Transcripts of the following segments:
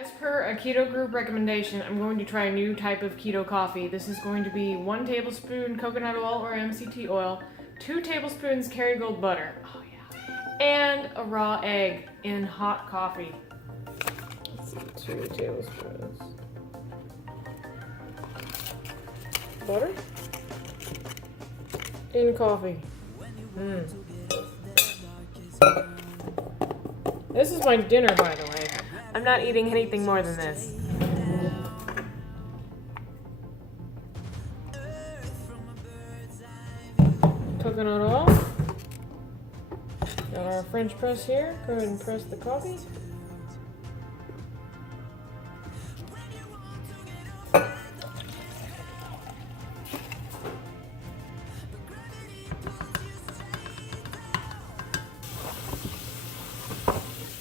As per a keto group recommendation, I'm going to try a new type of keto coffee. This is going to be 1 tablespoon coconut oil or MCT oil, 2 tablespoons Kerrygold butter, oh yeah, and a raw egg in hot coffee. Let's see, 2 tablespoons. Butter in coffee. This is my dinner, by the way. I'm not eating anything more than this. Coconut oil. Got our French press here. Go ahead and press the coffee.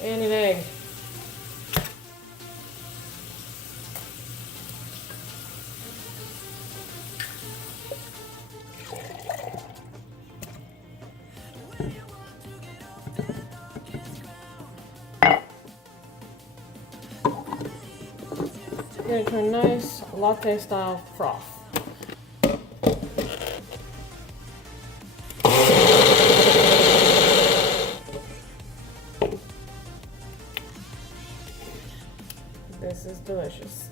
And an egg. Get it to a nice latte style froth. This is delicious.